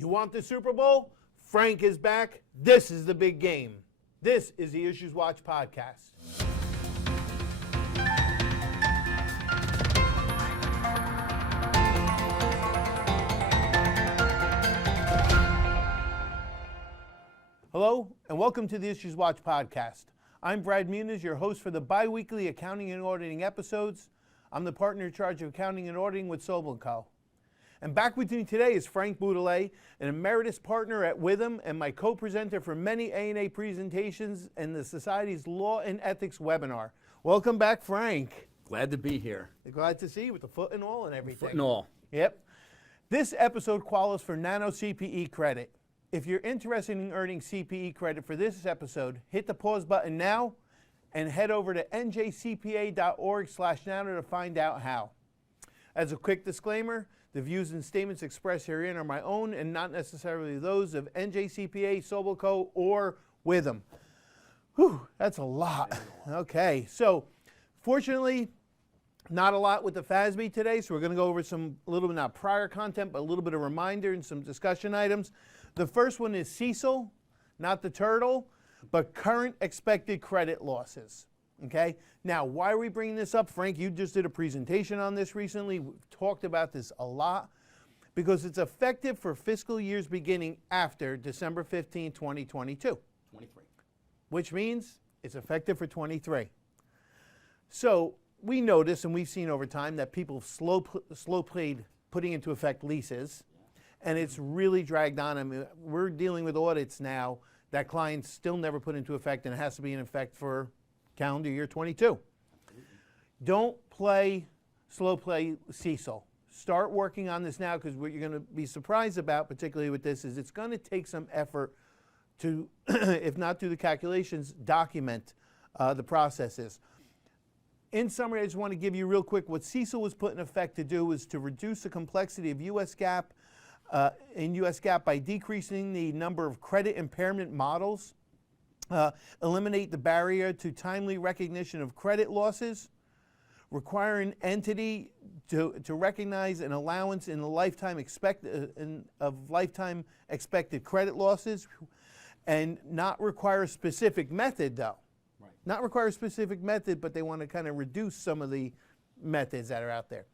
You want the Super Bowl? Frank is back. This is the big game. This is the Issues Watch podcast. Hello, and welcome to the Issues Watch podcast. I'm Brad Muniz, your host for the bi-weekly accounting and auditing episodes. I'm the partner in charge of accounting and auditing with Sobel & Co. And back with me today is Frank Boudelet, an emeritus partner at Witham and my co-presenter for many A&A presentations and the Society's Law and Ethics webinar. Welcome back, Frank. Glad to be here. Glad to see you with the foot and all and everything. Foot and all. Yep. This episode qualifies for Nano CPE credit. If you're interested in earning CPE credit for this episode, hit the pause button now and head over to njcpa.org/nano to find out how. As a quick disclaimer, the views and statements expressed herein are my own and not necessarily those of NJCPA, Sobel & Co, or Witham. Whew, that's a lot. Okay, so fortunately, not a lot with the FASB today, so we're going to go over a little bit, not prior content, but a little bit of reminder and some discussion items. The first one is CECL, not the turtle, but current expected credit losses. Okay? Now, why are we bringing this up? Frank, you just did a presentation on this recently. We've talked about this a lot because it's effective for fiscal years beginning after December 15, 2022. 23. Which means it's effective for 23. So we notice, and we've seen over time, that people slow played putting into effect leases, and it's really dragged on. I mean, we're dealing with audits now that clients still never put into effect, and it has to be in effect for calendar year 22. Don't slow play CECL. Start working on this now, because what you're going to be surprised about, particularly with this, is it's going to take some effort to, if not do the calculations, document the processes. In summary, I just want to give you real quick what CECL was put in effect to do is to reduce the complexity of U.S. GAAP in U.S. GAAP by decreasing the number of credit impairment models, eliminate the barrier to timely recognition of credit losses, require an entity to recognize an allowance in the lifetime expected credit losses, and not require a specific method, though. Right. Not require a specific method, but they want to kind of reduce some of the methods that are out there.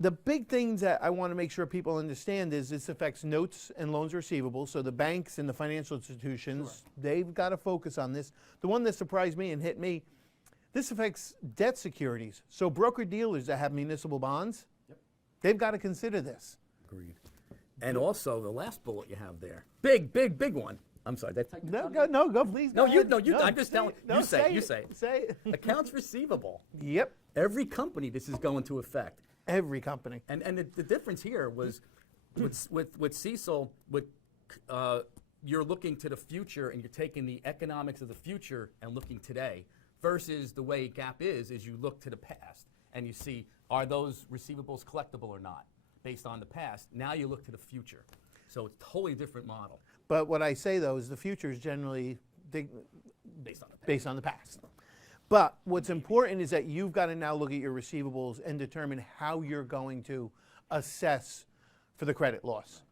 The big things that I want to make sure people understand is this affects notes and loans receivable. So the banks and the financial institutions, sure, they've got to focus on this. The one that surprised me and hit me, this affects debt securities. So broker-dealers that have municipal bonds, yep, they've got to consider this. Agreed. And also the last bullet you have there, big one. I'm sorry. Did I take go, please. No, you. I'm just telling. No, you say it. Say it. Accounts receivable. Yep. Every company this is going to affect. Every company. And the difference here was with CECL, you're looking to the future and you're taking the economics of the future and looking today, versus the way GAAP is you look to the past and you see, are those receivables collectible or not based on the past. Now you look to the future. So it's a totally different model. But what I say, though, is the future is generally based on the past. But what's important is that you've got to now look at your receivables and determine how you're going to assess for the credit loss.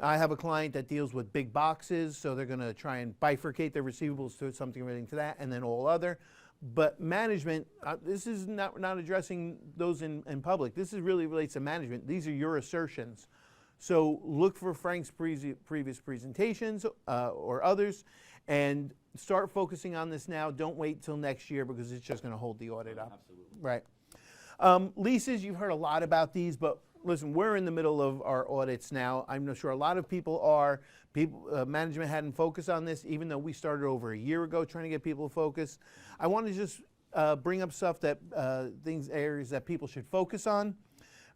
I have a client that deals with big boxes, so they're going to try and bifurcate their receivables to something relating to that and then all other. But management, this is not addressing those in public. This is really relates to management. These are your assertions. So look for Frank's previous presentations or others and start focusing on this now. Don't wait till next year because it's just going to hold the audit up. Absolutely. Right. Leases, you've heard a lot about these, but listen, we're in the middle of our audits now. I'm not sure a lot of people are. Management hadn't focused on this, even though we started over a year ago trying to get people to focus. I want to just bring up stuff that areas that people should focus on.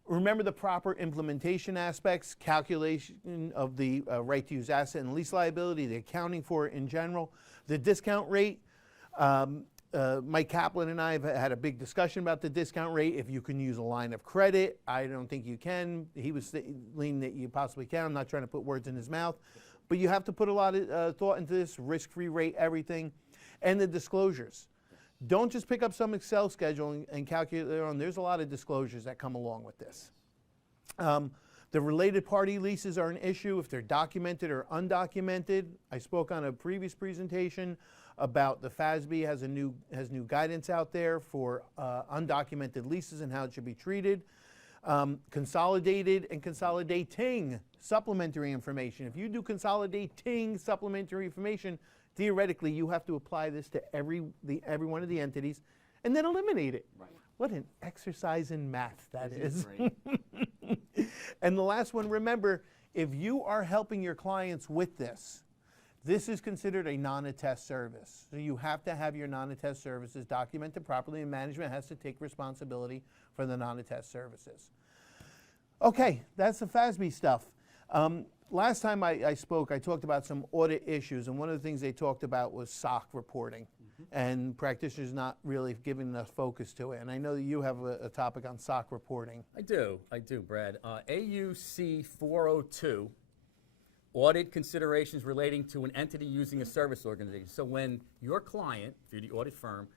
Remember the proper implementation aspects, calculation of the right to use asset and lease liability, the accounting for it in general, the discount rate. Mike Kaplan and I have had a big discussion about the discount rate. If you can use a line of credit, I don't think you can. He was leaning that you possibly can. I'm not trying to put words in his mouth. But you have to put a lot of thought into this, risk-free rate, everything, and the disclosures. Don't just pick up some Excel schedule and calculate their own. There's a lot of disclosures that come along with this. The related party leases are an issue if they're documented or undocumented. I spoke on a previous presentation about the FASB has new guidance out there for undocumented leases and how it should be treated. Consolidated and consolidating supplementary information. If you do consolidating supplementary information, theoretically you have to apply this to every one of the entities and then eliminate it. Right. What an exercise in math that is. Great. And the last one, remember, if you are helping your clients with this, this is considered a non-attest service. So you have to have your non-attest services documented properly, and management has to take responsibility for the non-attest services. Okay, that's the FASB stuff. Last time I spoke, I talked about some audit issues, and one of the things they talked about was SOC reporting, and practitioners not really giving enough focus to it. And I know that you have a topic on SOC reporting. I do, Brad. AUC 402, audit considerations relating to an entity using a service organization. So when your client, if you're the audit firm,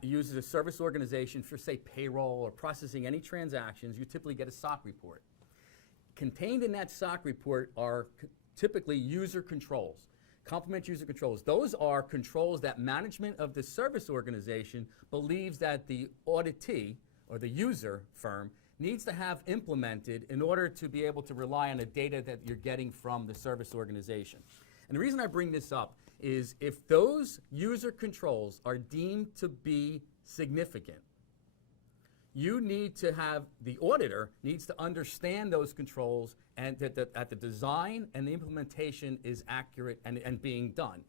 uses a service organization for, say, payroll or processing any transactions, you typically get a SOC report. Contained in that SOC report are typically user controls, complement user controls. Those are controls that management of the service organization believes that the auditee or the user firm needs to have implemented in order to be able to rely on the data that you're getting from the service organization. And the reason I bring this up is if those user controls are deemed to be significant, you need to have, the auditor needs to understand those controls and that the design and the implementation is accurate and being done.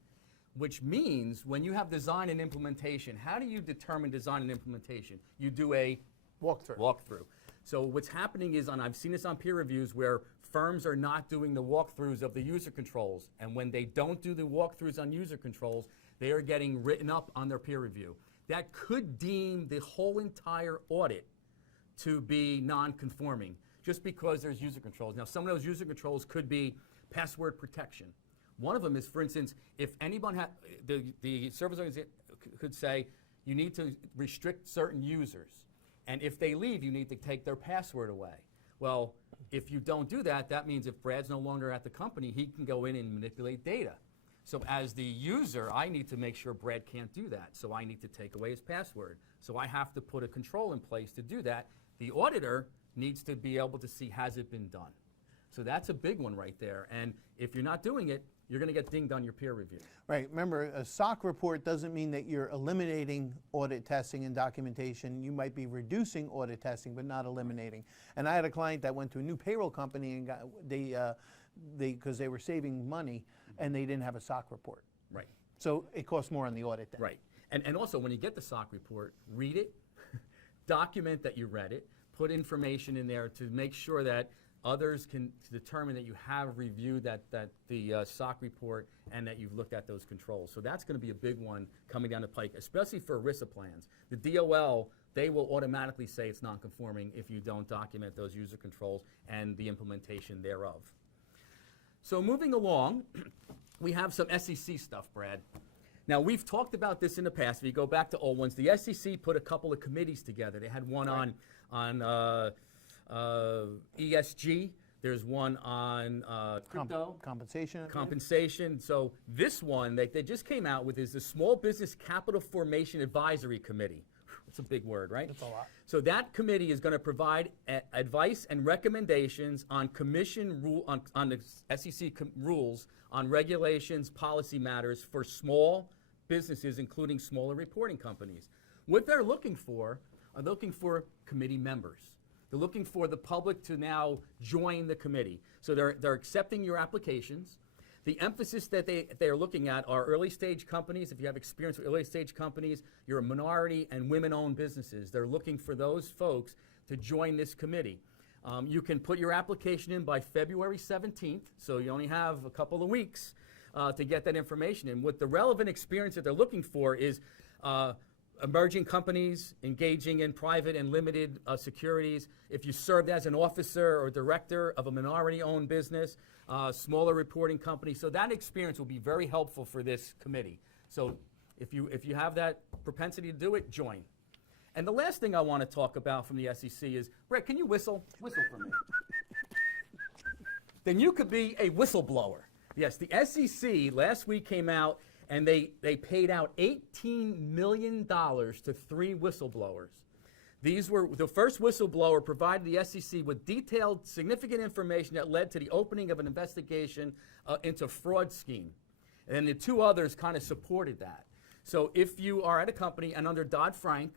Which means when you have design and implementation, how do you determine design and implementation? You do a walkthrough. So what's happening is, and I've seen this on peer reviews, where firms are not doing the walkthroughs of the user controls. And when they don't do the walkthroughs on user controls, they are getting written up on their peer review. That could deem the whole entire audit to be non-conforming just because there's user controls. Now, some of those user controls could be password protection. One of them is, for instance, if anyone the service organization could say, you need to restrict certain users. And if they leave, you need to take their password away. Well, if you don't do that, that means if Brad's no longer at the company, he can go in and manipulate data. So as the user, I need to make sure Brad can't do that. So I need to take away his password. So I have to put a control in place to do that. The auditor needs to be able to see, has it been done? So that's a big one right there. And if you're not doing it, you're going to get dinged on your peer review. Right. Remember, a SOC report doesn't mean that you're eliminating audit testing and documentation. You might be reducing audit testing, but not eliminating. And I had a client that went to a new payroll company and because they were saving money and they didn't have a SOC report. Right. So it costs more on the audit then. Right. And also, when you get the SOC report, read it, document that you read it, put information in there to make sure that others can determine that you have reviewed the SOC report and that you've looked at those controls. So that's going to be a big one coming down the pike, especially for ERISA plans. The DOL, they will automatically say it's non-conforming if you don't document those user controls and the implementation thereof. So moving along, we have some SEC stuff, Brad. Now, we've talked about this in the past. If you go back to old ones, the SEC put a couple of committees together. They had one on ESG. There's one on crypto. Compensation. So this one they just came out with is the Small Business Capital Formation Advisory Committee. It's a big word, right? That's a lot. So that committee is going to provide advice and recommendations on on the SEC rules on regulations, policy matters for small businesses, including smaller reporting companies. What they're looking for committee members. They're looking for the public to now join the committee. So they're accepting your applications. The emphasis that they're looking at are early stage companies. If you have experience with early stage companies, you're a minority and women-owned businesses. They're looking for those folks to join this committee. You can put your application in by February 17th, so you only have a couple of weeks to get that information in. What the relevant experience that they're looking for is emerging companies engaging in private and limited securities. If you served as an officer or director of a minority-owned business, smaller reporting company. So that experience will be very helpful for this committee. So if you have that propensity to do it, join. And the last thing I want to talk about from the SEC is, Brett, can you whistle? Whistle for me. then you could be a whistleblower. Yes, the SEC last week came out and they paid out $18 million to 3 whistleblowers. These were the first whistleblower provided the SEC with detailed, significant information that led to the opening of an investigation into fraud scheme. And the 2 others kind of supported that. So if you are at a company and under Dodd-Frank,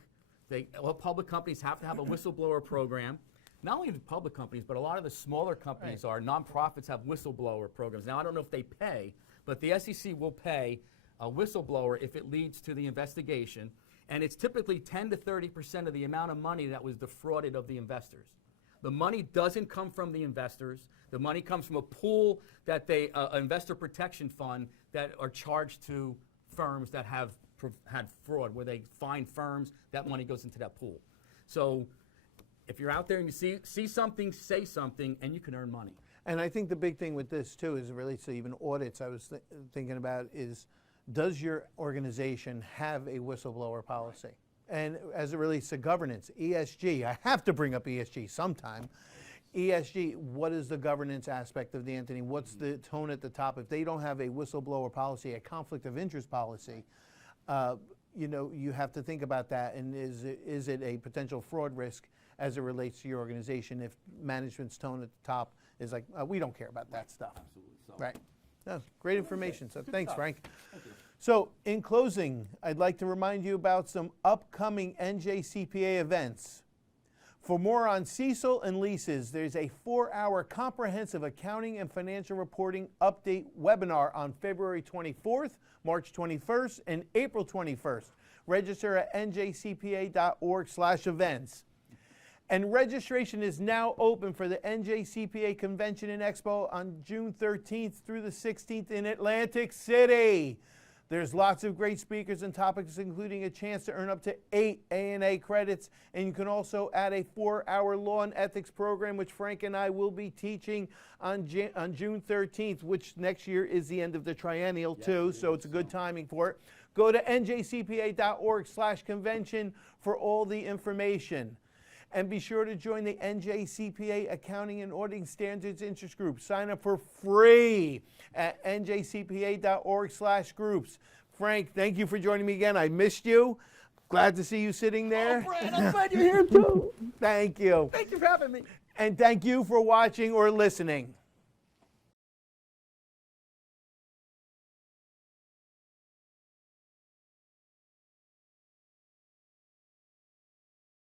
all public companies have to have a whistleblower program. Not only the public companies, but a lot of the smaller companies are nonprofits have whistleblower programs. Now, I don't know if they pay, but the SEC will pay a whistleblower if it leads to the investigation. And it's typically 10 to 30% of the amount of money that was defrauded of the investors. The money doesn't come from the investors. The money comes from a pool that investor protection fund that are charged to firms that have had fraud, where they find firms, that money goes into that pool. So if you're out there and you see something, say something, and you can earn money. And I think the big thing with this too, as it relates to even audits, I was thinking about is, does your organization have a whistleblower policy? And as it relates to governance, ESG, I have to bring up ESG sometime. ESG, what is the governance aspect of the entity? What's the tone at the top? If they don't have a whistleblower policy, a conflict of interest policy, you know, you have to think about that. And is it a potential fraud risk as it relates to your organization if management's tone at the top is like, we don't care about that stuff. Absolutely. So. Right. No, great information. So thanks, stuff. Frank. Thank you. So in closing, I'd like to remind you about some upcoming NJCPA events. For more on CECL and leases, there's a 4-hour comprehensive accounting and financial reporting update webinar on February 24th, March 21st, and April 21st. Register at njcpa.org/events. And registration is now open for the NJCPA Convention and Expo on June 13th through the 16th in Atlantic City. There's lots of great speakers and topics, including a chance to earn up to 8 A&A credits, and you can also add a 4-hour law and ethics program, which Frank and I will be teaching on June 13th, which next year is the end of the triennial too, so it's a good timing for it. Go to njcpa.org/convention for all the information. And be sure to join the NJCPA Accounting and Auditing Standards Interest Group. Sign up for free at njcpa.org/groups. Frank, thank you for joining me again. I missed you. Glad to see you sitting there. Oh, Brad, I'm glad you're here too. Thank you. Thank you for having me. And thank you for watching or listening.